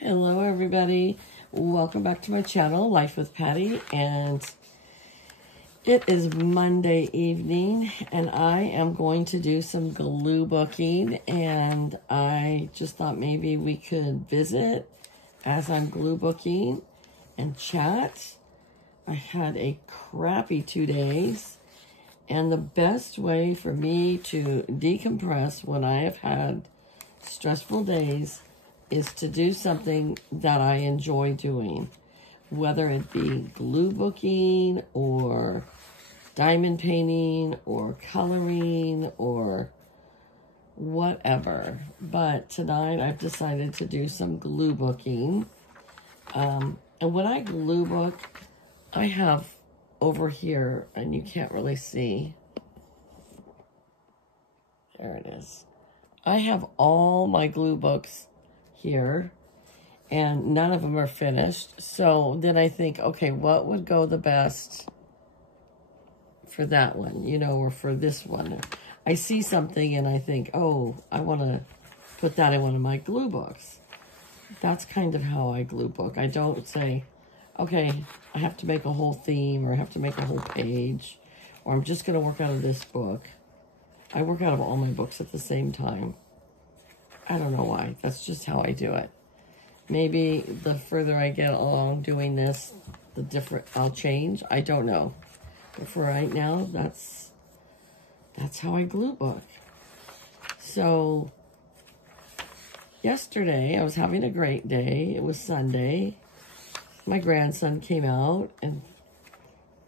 Hello everybody, welcome back to my channel, Life with Patty, and it is Monday evening and I am going to do some glue booking, and I just thought maybe we could visit as I'm glue booking and chat. I had a crappy 2 days, and the best way for me to decompress when I have had stressful days is to do something that I enjoy doing, whether it be glue booking or diamond painting or coloring or whatever. But tonight I've decided to do some glue booking. And when I glue book, I have over here, and you can't really see. There it is. I have all my glue books here, and none of them are finished. So then I think, okay, what would go the best for that one, you know, or for this one? I see something and I think, oh, I want to put that in one of my glue books. That's kind of how I glue book. I don't say, okay, I have to make a whole theme, or I have to make a whole page, or I'm just going to work out of this book. I work out of all my books at the same time. I don't know why. That's just how I do it. Maybe the further I get along doing this, the different I'll change. I don't know. But for right now, that's how I glue book. So yesterday, I was having a great day. It was Sunday. My grandson came out and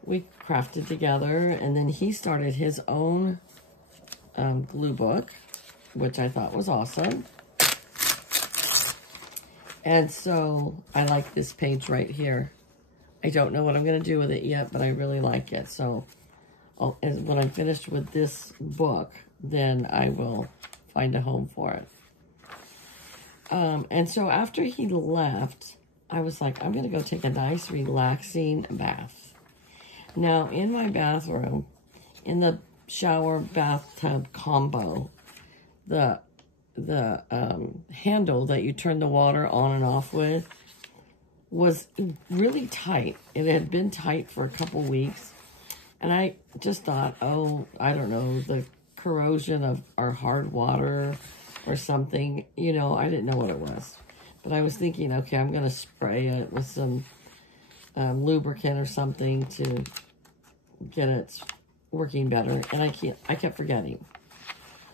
we crafted together, and then he started his own glue book, which I thought was awesome. And so I like this page right here. I don't know what I'm going to do with it yet, but I really like it. So when I'm finished with this book, then I will find a home for it. And so after he left, I was like, I'm going to go take a nice relaxing bath. Now in my bathroom, in the shower bathtub combo, the handle that you turn the water on and off with was really tight. It had been tight for a couple weeks, and I just thought, oh, I don't know, the corrosion of our hard water or something, you know, I didn't know what it was. But I was thinking, okay, I'm going to spray it with some lubricant or something to get it working better, and I kept forgetting.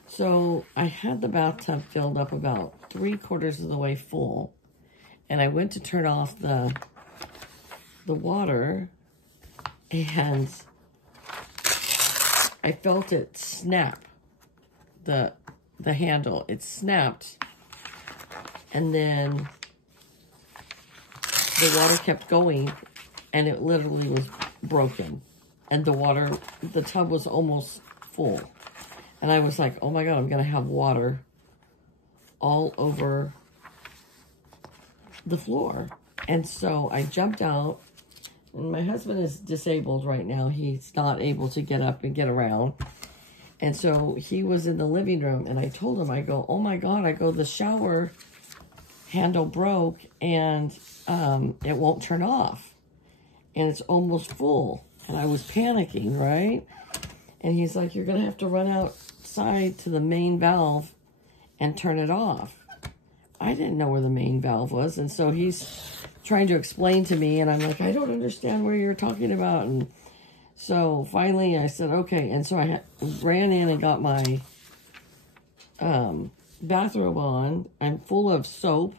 So I had the bathtub filled up about 3/4 of the way full, and I went to turn off the water, and I felt it snap, the handle. It snapped, and then the water kept going, and it literally was broken, and the tub was almost full. And I was like, oh my God, I'm going to have water all over the floor. And so I jumped out, and my husband is disabled right now. He's not able to get up and get around. And so he was in the living room, and I told him, I go, oh my God, the shower handle broke, and it won't turn off. And it's almost full. And I was panicking, right? And he's like, you're going to have to run outside to the main valve and turn it off. I didn't know where the main valve was. And so he's trying to explain to me, and I'm like, I don't understand where you're talking about. And so finally I said, okay. And so I ran in and got my bathrobe on. I'm full of soap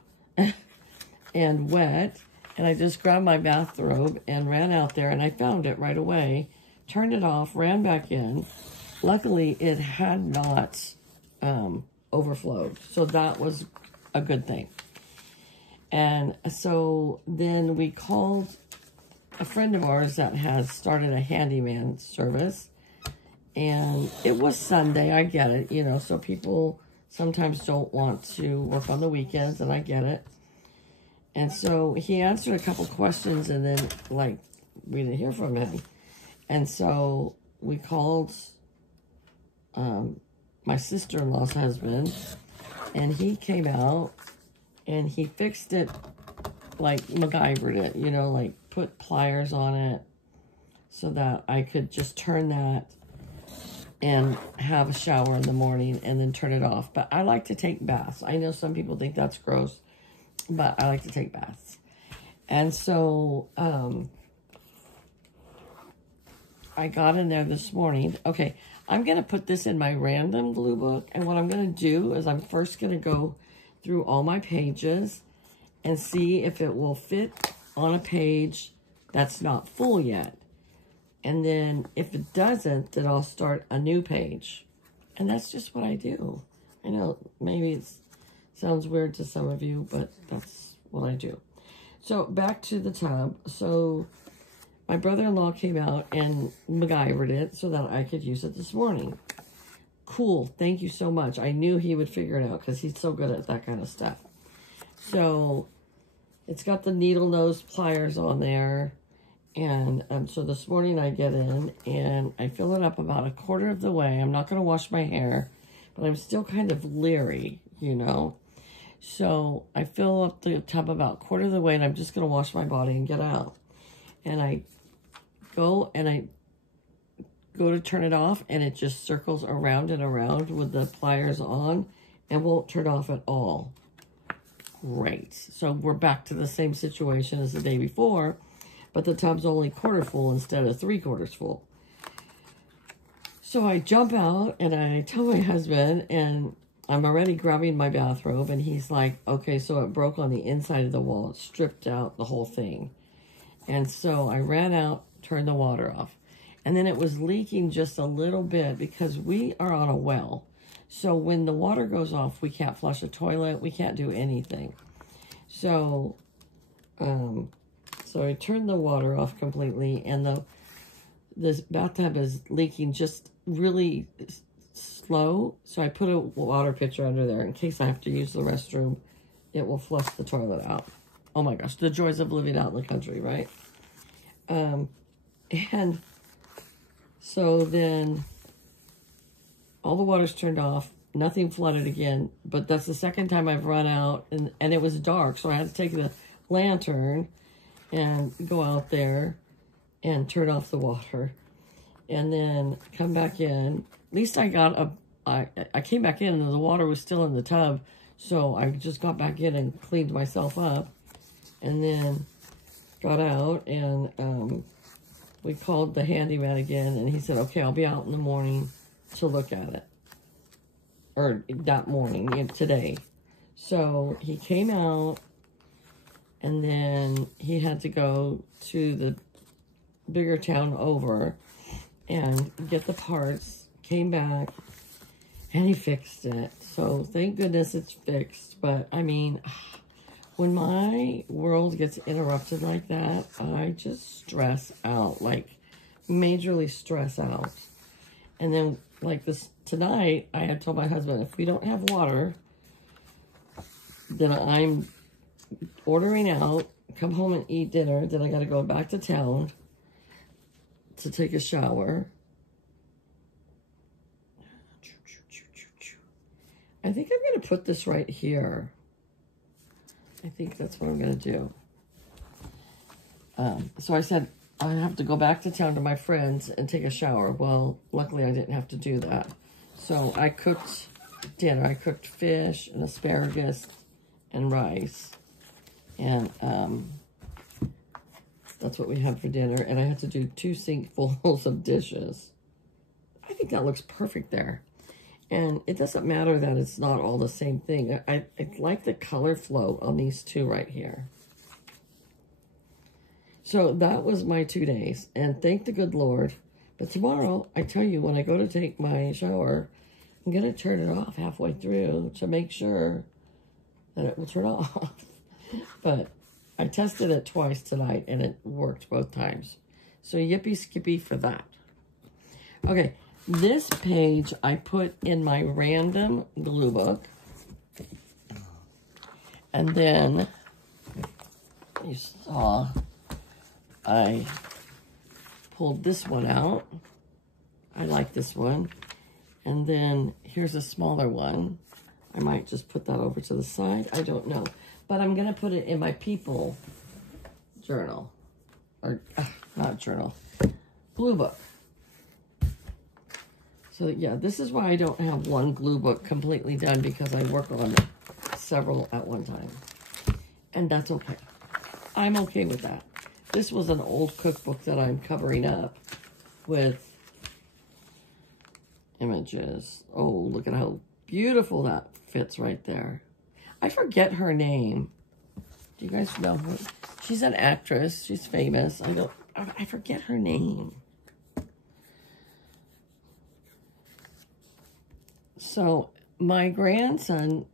and wet. And I just grabbed my bathrobe and ran out there, and I found it right away, turned it off, ran back in. Luckily, it had not overflowed, so that was a good thing. And so then we called a friend of ours that has started a handyman service, and it was Sunday. I get it, you know, so people sometimes don't want to work on the weekends, and I get it. And so he answered a couple questions, and then, like, we didn't hear from him. And so we called my sister-in-law's husband, and he came out And he fixed it like MacGyvered it, you know, like put pliers on it so that I could just turn that and have a shower in the morning and then turn it off. But I like to take baths. I know some people think that's gross, but I like to take baths. And so I got in there this morning. Okay, I'm going to put this in my random glue book. And what I'm going to do is I'm first going to go through all my pages and see if it will fit on a page that's not full yet. And then if it doesn't, then I'll start a new page. And that's just what I do. I know maybe it sounds weird to some of you, but that's what I do. So back to the tub. So my brother-in-law came out and MacGyvered it so that I could use it this morning. Cool. Thank you so much. I knew he would figure it out because he's so good at that kind of stuff. So it's got the needle nose pliers on there. And so this morning I get in and I fill it up about a quarter of the way. I'm not going to wash my hair, but I'm still kind of leery, you know. So I fill up the tub about a quarter of the way and I'm just going to wash my body and get out. And I go to turn it off and it just circles around and around with the pliers on and won't turn off at all. Great. So we're back to the same situation as the day before. But the tub's only quarter full instead of 3/4 full. So I jump out and I tell my husband, and I'm already grabbing my bathrobe, and he's like, okay, so it broke on the inside of the wall. It stripped out the whole thing. And so I ran out, turned the water off. And then it was leaking just a little bit because we are on a well. So when the water goes off, we can't flush a toilet. We can't do anything. So, so I turned the water off completely, and this bathtub is leaking just really slow. So I put a water pitcher under there in case I have to use the restroom. It will flush the toilet out. Oh my gosh, the joys of living out in the country, right? And so then all the water's turned off. Nothing flooded again, but that's the second time I've run out, and it was dark, so I had to take the lantern and go out there and turn off the water and then come back in. At least I got I came back in and the water was still in the tub, so I just got back in and cleaned myself up and then got out and we called the handyman again and he said, okay, I'll be out in the morning to look at it. Or that morning, today. So he came out and then he had to go to the bigger town over and get the parts, came back, and he fixed it. So thank goodness it's fixed. But I mean, when my world gets interrupted like that, I just stress out, like majorly stress out. And then like this tonight, I had told my husband, if we don't have water, then I'm ordering out, come home and eat dinner. Then I got to go back to town to take a shower. I think I'm going to put this right here. I think that's what I'm going to do. So I said I have to go back to town to my friends and take a shower. Well, luckily I didn't have to do that. So I cooked dinner. I cooked fish and asparagus and rice. And that's what we had for dinner. And I had to do 2 sinkfuls of dishes. I think that looks perfect there. And it doesn't matter that it's not all the same thing. I like the color flow on these 2 right here. So that was my 2 days. And thank the good Lord. But tomorrow, I tell you, when I go to take my shower, I'm going to turn it off halfway through to make sure that it will turn off. But I tested it twice tonight, and it worked both times. So yippee skippy for that. Okay, this page I put in my random glue book. And then you saw I pulled this one out. I like this one. And then here's a smaller one. I might just put that over to the side. I don't know. But I'm going to put it in my People journal. Or, not journal. Glue book. So, yeah, this is why I don't have one glue book completely done, because I work on several at one time. And that's okay. I'm okay with that. This was an old cookbook that I'm covering up with images. Oh, look at how beautiful that fits right there. I forget her name. Do you guys know her? She's an actress. She's famous. I forget her name. So my grandson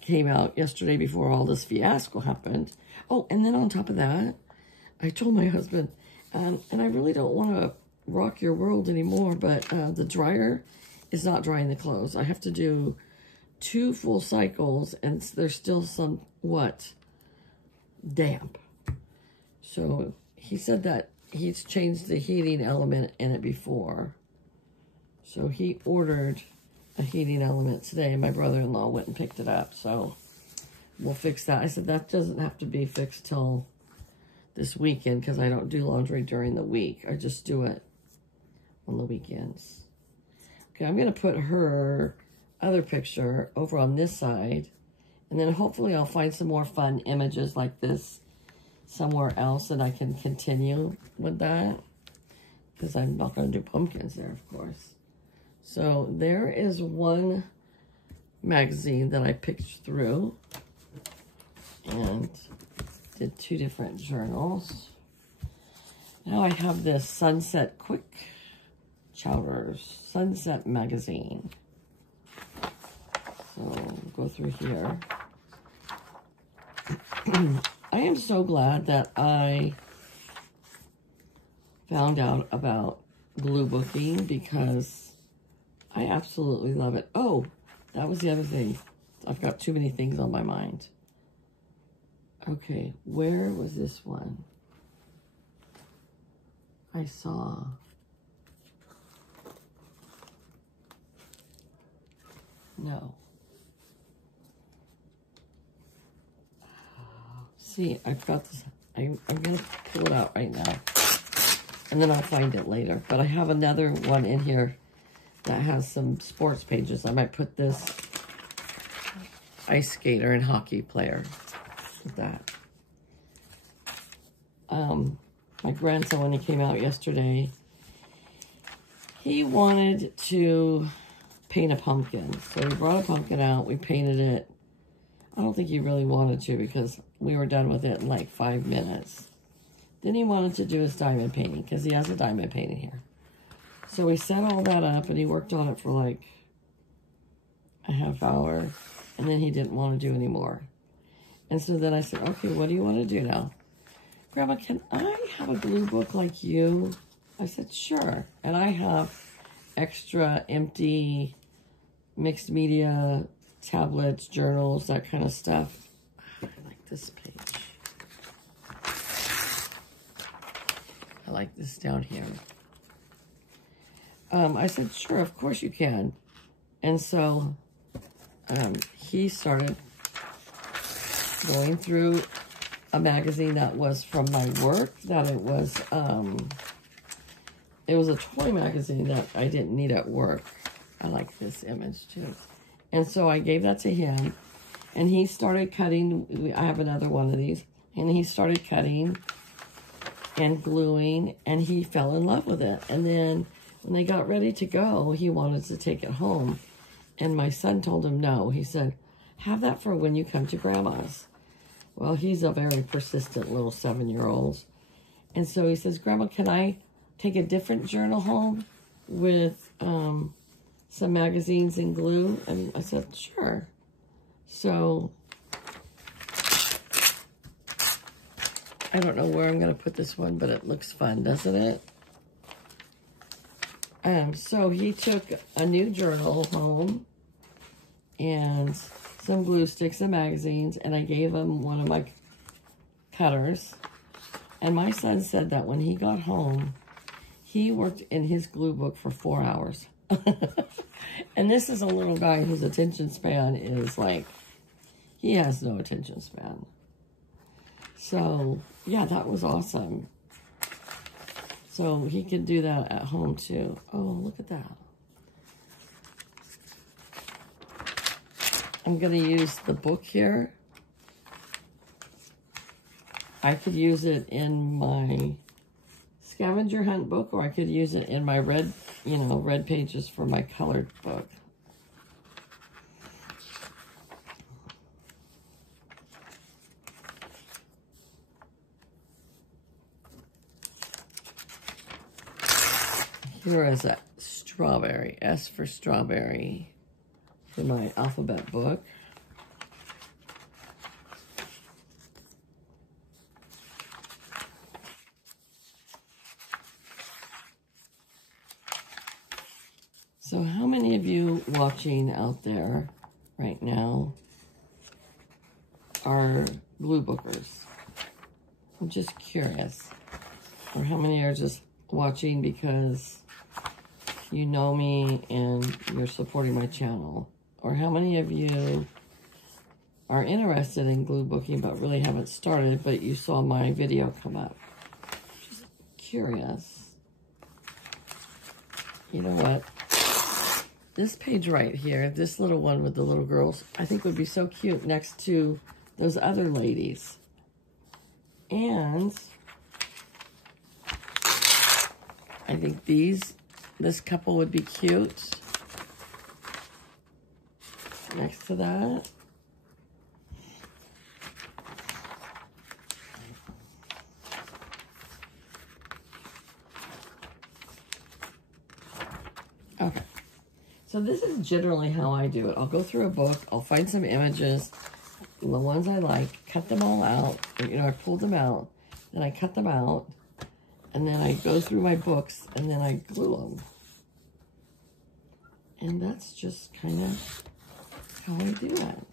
came out yesterday before all this fiasco happened. Oh, and then on top of that, I told my husband, and I really don't want to rock your world anymore, but the dryer is not drying the clothes. I have to do 2 full cycles, and there's still somewhat damp. So he said that he's changed the heating element in it before. So he ordered a heating element today, and my brother-in-law went and picked it up. So we'll fix that. I said that doesn't have to be fixed till this weekend, because I don't do laundry during the week. I just do it on the weekends. Okay, I'm going to put her other picture over on this side, and then hopefully I'll find some more fun images like this somewhere else, and I can continue with that, because I'm not going to do pumpkins there, of course. So there is one magazine that I picked through and did 2 different journals. Now I have this Sunset Quick Chowders Sunset magazine. So go through here. I am so glad that I found out about glue booking, because I absolutely love it. Oh, that was the other thing. I've got too many things on my mind. Okay, where was this one? I saw. No. See, I've got this. I'm going to pull it out right now, and then I'll find it later. But I have another one in here that has some sports pages. I might put this ice skater and hockey player with that. My grandson, when he came out yesterday, he wanted to paint a pumpkin. So we brought a pumpkin out, we painted it. I don't think he really wanted to, because we were done with it in like 5 minutes. Then he wanted to do his diamond painting, because he has a diamond painting here. So we set all that up, and he worked on it for like a half hour, and then he didn't want to do any more. And so then I said, okay, what do you want to do now? Grandma, can I have a glue book like you? I said, sure. And I have extra empty mixed media tablets, journals, that kind of stuff. I like this page. I like this down here. I said, sure, of course you can. And so he started going through a magazine that was from my work, that it was a toy magazine that I didn't need at work. I like this image too. And so I gave that to him, and he started cutting. I have another one of these, and he started cutting and gluing, and he fell in love with it. And then when they got ready to go, he wanted to take it home. And my son told him no. He said, have that for when you come to Grandma's. Well, he's a very persistent little 7-year-old. And so he says, Grandma, can I take a different journal home with some magazines and glue? And I said, sure. So I don't know where I'm going to put this one, but it looks fun, doesn't it? So he took a new journal home and some glue sticks and magazines, and I gave him one of my cutters. And my son said that when he got home, he worked in his glue book for 4 hours. And this is a little guy whose attention span is like, he has no attention span. So, yeah, that was awesome. So he could do that at home too. Oh, look at that. I'm going to use the book here. I could use it in my scavenger hunt book, or I could use it in my red, red pages for my colored book. Here is a strawberry, S for strawberry, for my alphabet book. So how many of you watching out there right now are glue bookers? I'm just curious. Or how many are just watching because you know me and you're supporting my channel? Or how many of you are interested in glue booking but really haven't started, but you saw my video come up? Just curious. You know what? This page right here, this little one with the little girls, I think would be so cute next to those other ladies. And I think this couple would be cute next to that. Okay. So this is generally how I do it. I'll go through a book, I'll find some images, the ones I like, cut them all out. I pulled them out, then I cut them out, and then I go through my books, and then I glue them. And that's just kind of how I do it.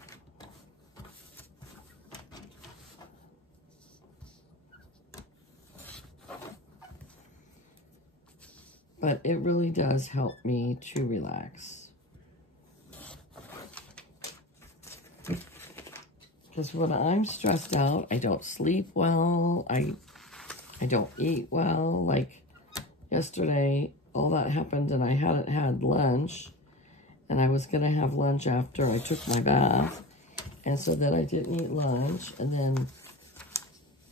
But it really does help me to relax. Because when I'm stressed out, I don't sleep well. I don't eat well. Like yesterday, all that happened and I hadn't had lunch. And I was going to have lunch after I took my bath. And so then I didn't eat lunch. And then,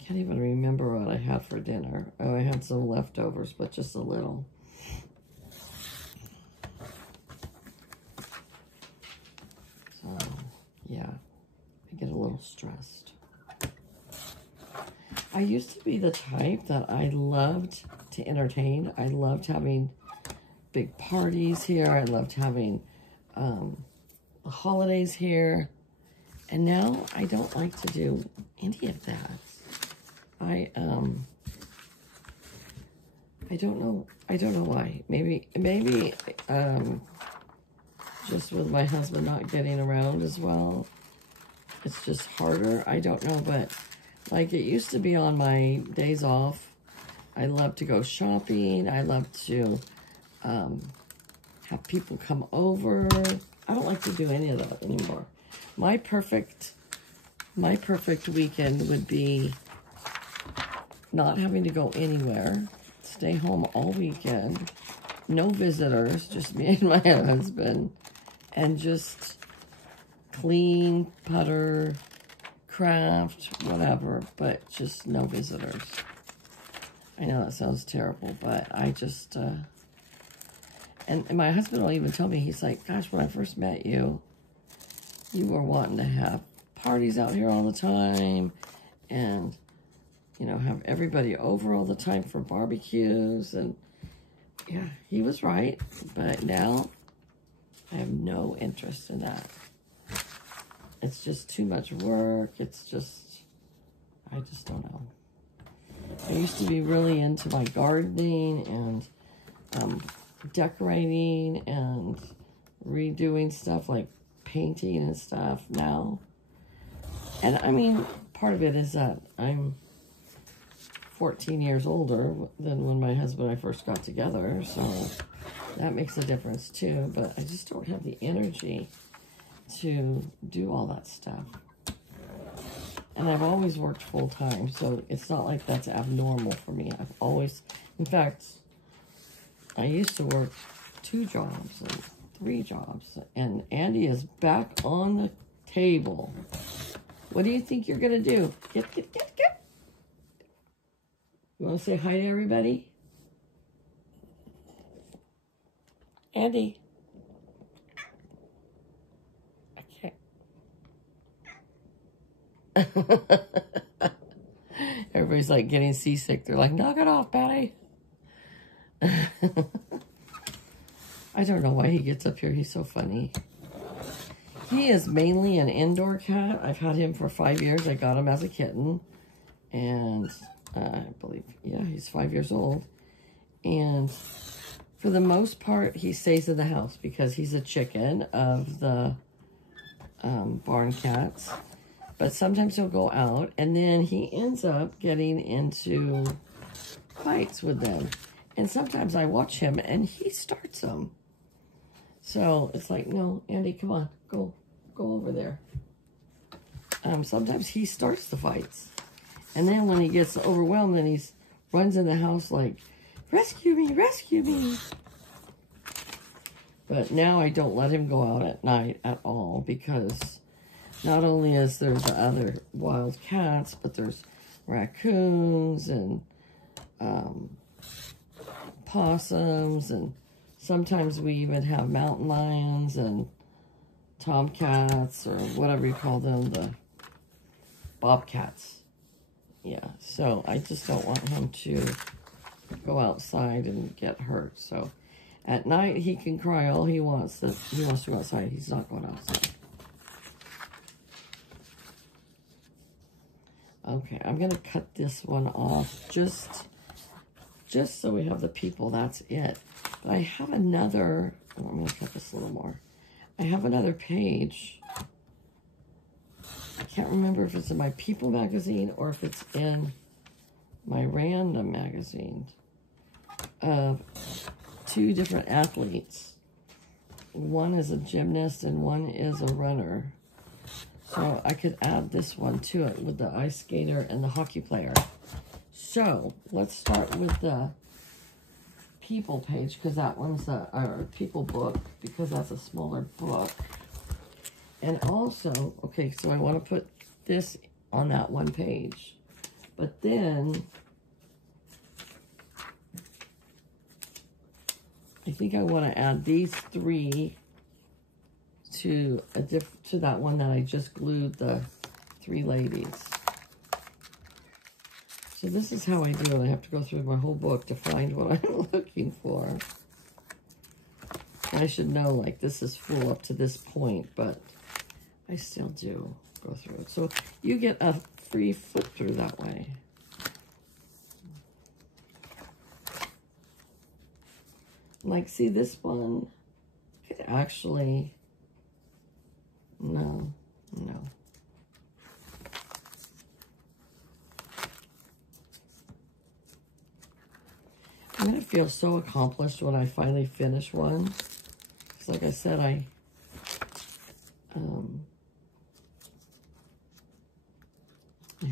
can't even remember what I had for dinner. Oh, I had some leftovers, but just a little. So, yeah, I get a little stressed. I used to be the type that I loved to entertain. I loved having big parties here. I loved having the holidays here. And now I don't like to do any of that. I don't know why. Maybe just with my husband not getting around as well, it's just harder. I don't know, but like it used to be on my days off, I love to go shopping. I love to have people come over. I don't like to do any of that anymore. My perfect weekend would be not having to go anywhere, stay home all weekend, no visitors, just me and my husband, and just clean, putter, craft, whatever, but just no visitors. I know that sounds terrible, but I just, and my husband will even tell me, he's like, gosh, when I first met you, you were wanting to have parties out here all the time, and, you know, have everybody over all the time for barbecues, and yeah, he was right, but now I have no interest in that. It's just too much work. It's just, I just don't know. I used to be really into my gardening and decorating and redoing stuff like painting and stuff now. And I mean, part of it is that I'm 14 years older than when my husband and I first got together, so that makes a difference too, but I just don't have the energy to do all that stuff. And I've always worked full-time, so it's not like that's abnormal for me. I've always, in fact, I used to work 2 jobs and 3 jobs. And Andy is back on the table. What do you think you're going to do? Get. You want to say hi to everybody? Andy. I can't. Everybody's like getting seasick. They're like, knock it off, Patty. I don't know why he gets up here. He's so funny. He is mainly an indoor cat. I've had him for 5 years. I got him as a kitten. And I believe, yeah, he's 5 years old. And for the most part, he stays in the house because he's a chicken of the barn cats. But sometimes he'll go out, and then he ends up getting into fights with them. And sometimes I watch him, and he starts them. So it's like, no, Andy, come on, go over there. Sometimes he starts the fights. And then when he gets overwhelmed, then he runs in the house like, rescue me, rescue me. But now I don't let him go out at night at all because not only is there the other wild cats, but there's raccoons and possums, and sometimes we even have mountain lions and tomcats, or whatever you call them, the bobcats. Yeah, so I just don't want him to go outside and get hurt. So at night he can cry all he wants. That he wants to go outside. He's not going outside. Okay, I'm gonna cut this one off just so we have the people. That's it. But I have another. Oh, I'm gonna cut this a little more. I have another page. I can't remember if it's in my People magazine or if it's in my Random magazine of 2 different athletes. One is a gymnast and one is a runner. So I could add this one to it with the ice skater and the hockey player. So let's start with the People page, because that one's our People book, because that's a smaller book. And also, okay, so I want to put this on that one page. But then I think I want to add these 3 to that one that I just glued the 3 ladies. So this is how I do it. I have to go through my whole book to find what I'm looking for. I should know, like, this is full up to this point, but I still do go through it. So you get a free flip through that way. Like, see, this one could actually, no. I'm going to feel so accomplished when I finally finish one. Because like I said, I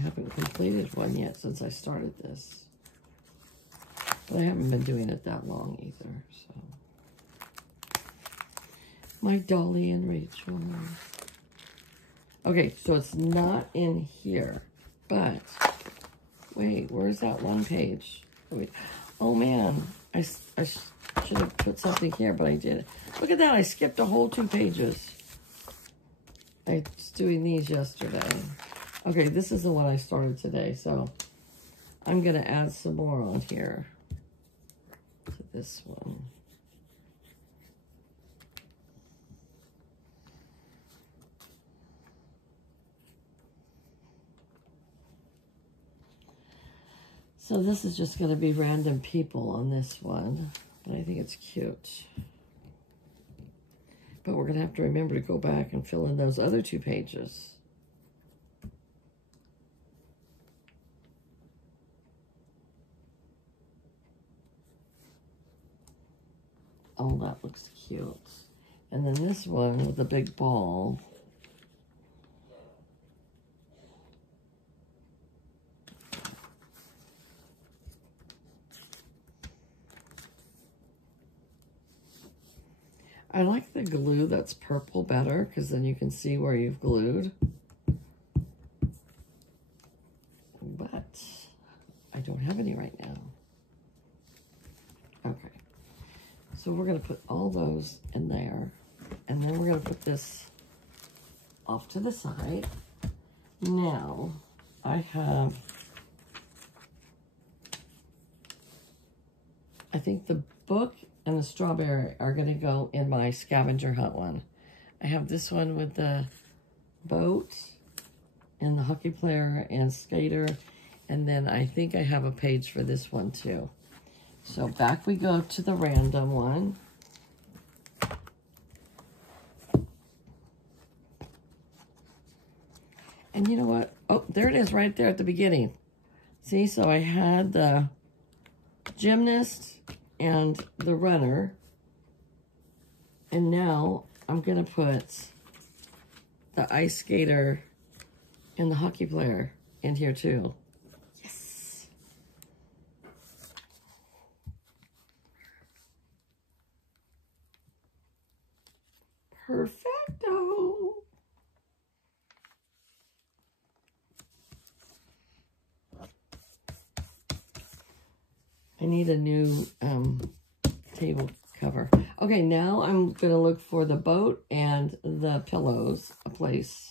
haven't completed one yet since I started this. But I haven't been doing it that long either, so. My Dolly and Rachel. Okay, so it's not in here, but wait, where's that one page? Wait. Oh man, I should have put something here, but I didn't. Look at that, I skipped a whole 2 pages. I was doing these yesterday. Okay, this is the one I started today, so I'm gonna add some more on here to this one. So this is just going to be random people on this one, but I think it's cute. But we're going to have to remember to go back and fill in those other 2 pages. Oh, that looks cute. And then this one with the big ball. I like the glue that's purple better because then you can see where you've glued. But I don't have any right now. Okay. So we're going to put all those in there. And then we're going to put this off to the side. Now, I think the book and the strawberry are going to go in my scavenger hunt one. I have this one with the boat and the hockey player and skater. And then I think I have a page for this one too. So back we go to the random one. And you know what? Oh, there it is right there at the beginning. See, so I had the gymnast and the runner. And now I'm going to put the ice skater and the hockey player in here too. Yes. Perfecto. I need a new table cover. Okay, now I'm going to look for the boat and the pillows, a place.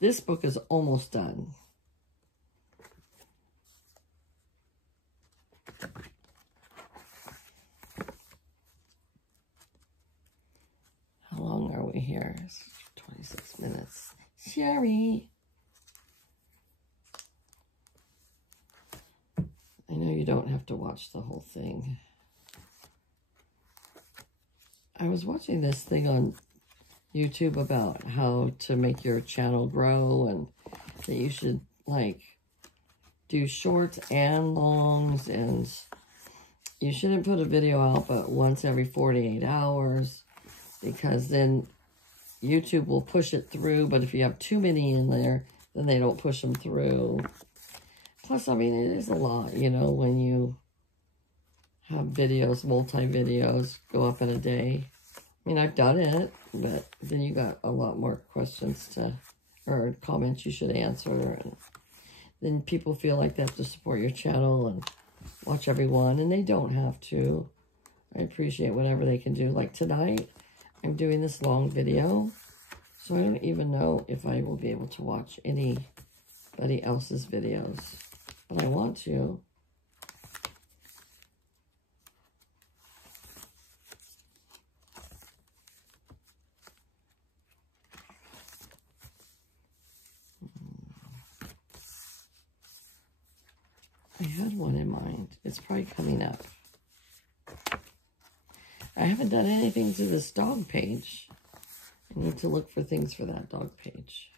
This book is almost done. How long are we here? It's 26 minutes. Sherry. I know you don't have to watch the whole thing. I was watching this thing on YouTube about how to make your channel grow and that you should like do shorts and longs, and you shouldn't put a video out but once every 48 hours because then YouTube will push it through, but if you have too many in there, then they don't push them through. Plus, I mean, it is a lot, you know, when you have videos, multi-videos go up in a day. I mean, I've done it, but then you got a lot more questions or comments you should answer. And then people feel like they have to support your channel and watch everyone, and they don't have to. I appreciate whatever they can do. Like tonight, I'm doing this long video, so I don't even know if I will be able to watch anybody else's videos. But I want to. I had one in mind. It's probably coming up. I haven't done anything to this dog page. I need to look for things for that dog page.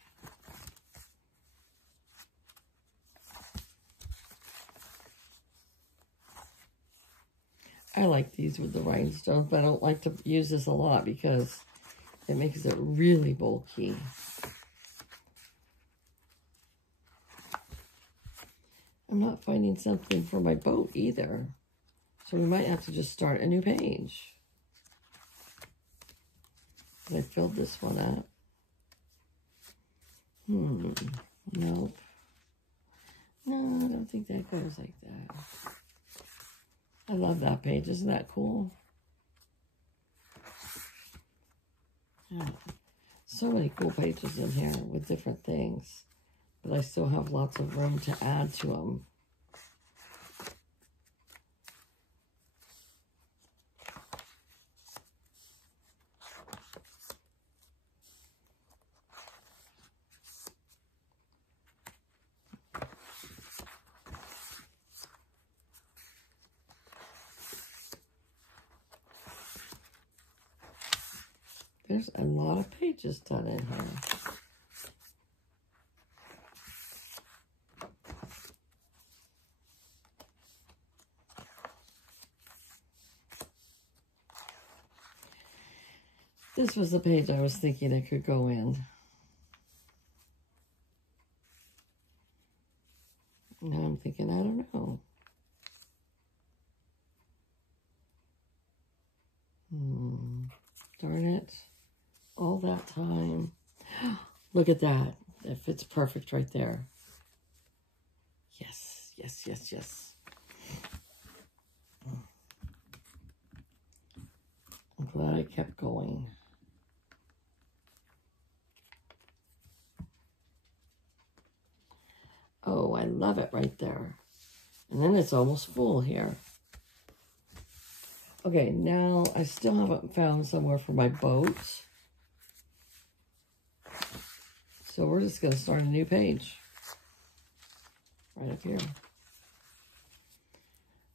I like these with the rhinestones, but I don't like to use this a lot because it makes it really bulky. I'm not finding something for my boat either. So we might have to just start a new page. I filled this one up. Nope. No, I don't think that goes like that. I love that page. Isn't that cool? Yeah. So many cool pages in here with different things. But I still have lots of room to add to them. There's a lot of pages done in here. This was the page I was thinking it could go in. Now I'm thinking, I don't know. Darn it. All that time. Look at that. It fits perfect right there. Yes, yes, yes, yes. I'm glad I kept going. Oh, I love it right there. And then it's almost full here. Okay, now I still haven't found somewhere for my boat. So we're just going to start a new page. Right up here.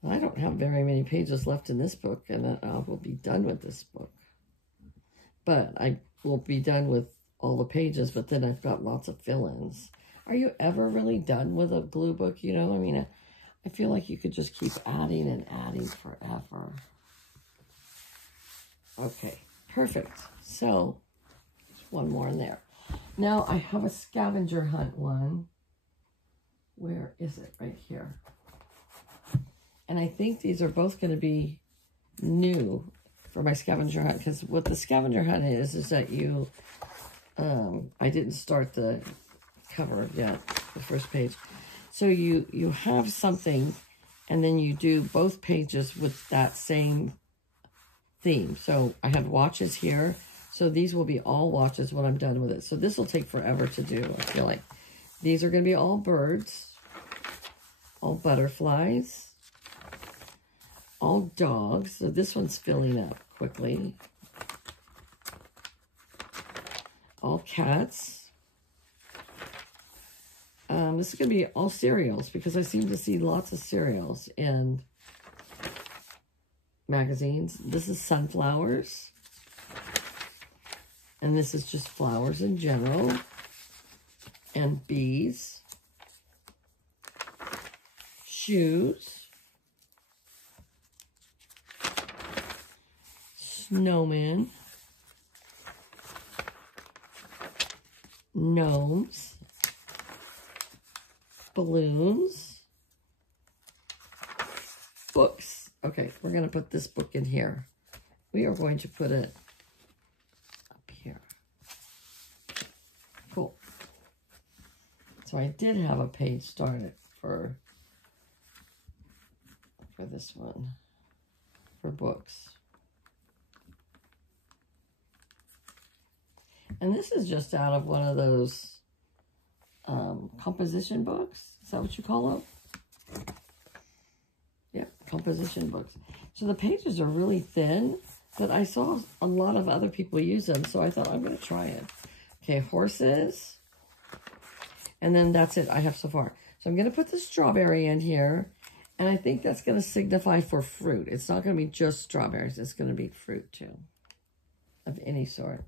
I don't have very many pages left in this book, and I will be done with this book. But I will be done with all the pages, but then I've got lots of fill-ins. Are you ever really done with a glue book? You know, I mean, I feel like you could just keep adding and adding forever. Okay, perfect. So, there's one more in there. Now, I have a scavenger hunt one. Where is it? Right here. And I think these are both going to be new for my scavenger hunt. Because what the scavenger hunt is that you... I didn't start the cover yet, the first page. So you have something, and then you do both pages with that same theme. So I have watches here. So these will be all watches when I'm done with it. So this will take forever to do, I feel like. These are going to be all birds, all butterflies, all dogs. So this one's filling up quickly. All cats. This is going to be all cereals because I seem to see lots of cereals in magazines. This is sunflowers. And this is just flowers in general. And bees. Shoes. Snowmen. Gnomes. Balloons. Books. Okay, we're going to put this book in here. We are going to put it up here. Cool. So I did have a page started for this one, for books. And this is just out of one of those composition books. Is that what you call them? Yeah, composition books. So the pages are really thin, but I saw a lot of other people use them, so I thought I'm going to try it. Okay, horses. And then that's it I have so far. So I'm going to put the strawberry in here, and I think that's going to signify for fruit. It's not going to be just strawberries. It's going to be fruit, too, of any sort.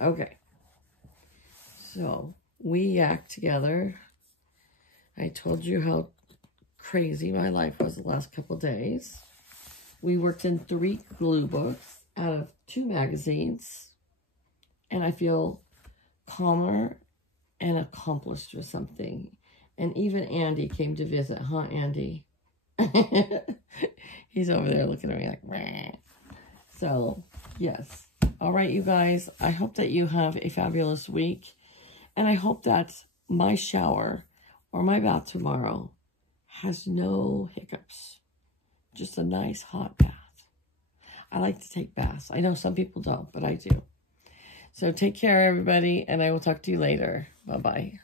Okay. So, we yacked together. I told you how crazy my life was the last couple days. We worked in 3 glue books out of 2 magazines. And I feel calmer and accomplished with something. And even Andy came to visit, huh, Andy? He's over there looking at me like, meh. So, yes. All right, you guys. I hope that you have a fabulous week. And I hope that my shower or my bath tomorrow has no hiccups. Just a nice hot bath. I like to take baths. I know some people don't, but I do. So take care, everybody, and I will talk to you later. Bye-bye.